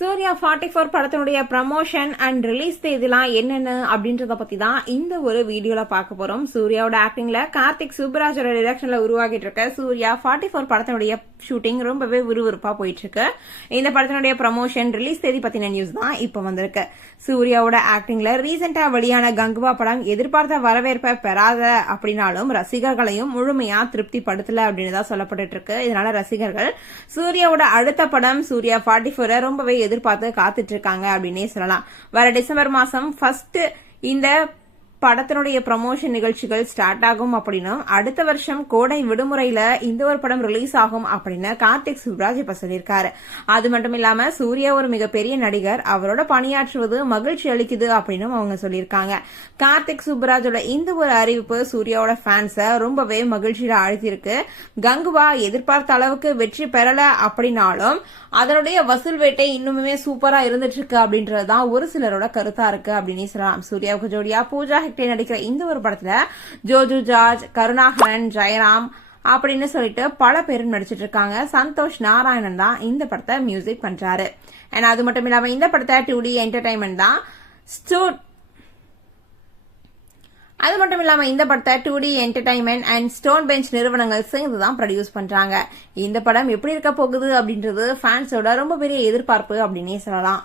Surya forty four படத்தினுடைய promotion and release தேதிலாம் என்னென்ன அப்படின்றத பத்தி தான் இந்த ஒரு வீடியோல பார்க்க போறோம். சூர்யாவோட ஆக்டிங்ல கார்த்திக் சுப்பராஜோட டிரெக்ஷன்ல உருவாகிட்டு இருக்க சூர்யா ஃபார்ட்டி ஃபோர் படத்தினுடைய ஷூட்டிங் ரொம்பவே விறுவிறுப்பா போயிட்டு இருக்கு இந்த படத்தினுடைய ப்ரமோஷன் ரிலீஸ் தேதி பத்தின நியூஸ் தான் இப்போ வந்திருக்கு. சூர்யாவோட ஆக்டிங்ல ரீசெண்டா வெளியான கங்குவா படம் எதிர்பார்த்த வரவேற்பை பெறாத அப்படின்னாலும் ரசிகர்களையும் முழுமையா திருப்திப்படுத்தல அப்படின்னு தான் சொல்லப்பட்டு இருக்கு இதனால ரசிகர்கள் சூர்யாவோட அடுத்த படம் சூர்யா ஃபார்ட்டி ஃபோரை ரொம்பவே எதிர்பார்த்து காத்துட்டு இருக்காங்க அப்படின்னே சொல்லலாம். வர டிசம்பர் மாசம் ஃபர்ஸ்ட் இந்த படத்தினுடைய ப்ரமோஷன் நிகழ்ச்சிகள் ஸ்டார்ட் ஆகும் அப்படின்னும் அடுத்த வருஷம் கோடை விடுமுறையில இந்த ஒரு படம் ரிலீஸ் ஆகும் அப்படின்னு கார்த்திக் சிவராஜ் இப்ப சொல்லியிருக்காரு. அது மட்டும் இல்லாம சூர்யா ஒரு மிகப்பெரிய நடிகர். அவரோட பணியாற்றுவது மகிழ்ச்சி அளிக்குது அப்படின்னு அவங்க சொல்லியிருக்காங்க. கார்த்திக் சுப்ராஜோட இந்த ஒரு அறிவிப்பு சூர்யாவோட ஃபேன்ஸை ரொம்பவே மகிழ்ச்சியில ஆழ்த்தியிருக்கு. கங்குவா எதிர்பார்த்த அளவுக்கு வெற்றி பெறல அப்படின்னாலும் அதனுடைய வசூல் வேட்டை இன்னுமே சூப்பரா இருந்துட்டு இருக்கு அப்படின்றதுதான் ஒரு சிலரோட கருத்தா இருக்கு அப்படின்னு சொல்லலாம். சூர்யாவுக்கு ஜோடியா பூஜா ஹெக்டே நடிக்கிற இந்த ஒரு படத்துல ஜோஜு ஜார்ஜ் கருணாகரன் ஜெயராம் அப்படின்னு சொல்லிட்டு பல பேரும் நடிச்சிட்டு இருக்காங்க. சந்தோஷ் நாராயணன் தான் இந்த படத்தை மியூசிக் பண்றாரு. அண்ட் அது மட்டும் இல்லாம இந்த படத்தை டூ டி என்டர்டைன்மெண்ட் தான் ஸ்டூட் அது மட்டும் இல்லாம இந்த படத்தை two D entertainment and stone bench நிறுவனங்கள் சேர்ந்து தான் ப்ரொடியூஸ் பண்றாங்க. இந்த படம் எப்படி இருக்க போகுது அப்படின்றது ஃபேன்ஸோட ரொம்ப பெரிய எதிர்பார்ப்பு அப்படின்னே சொல்லலாம்.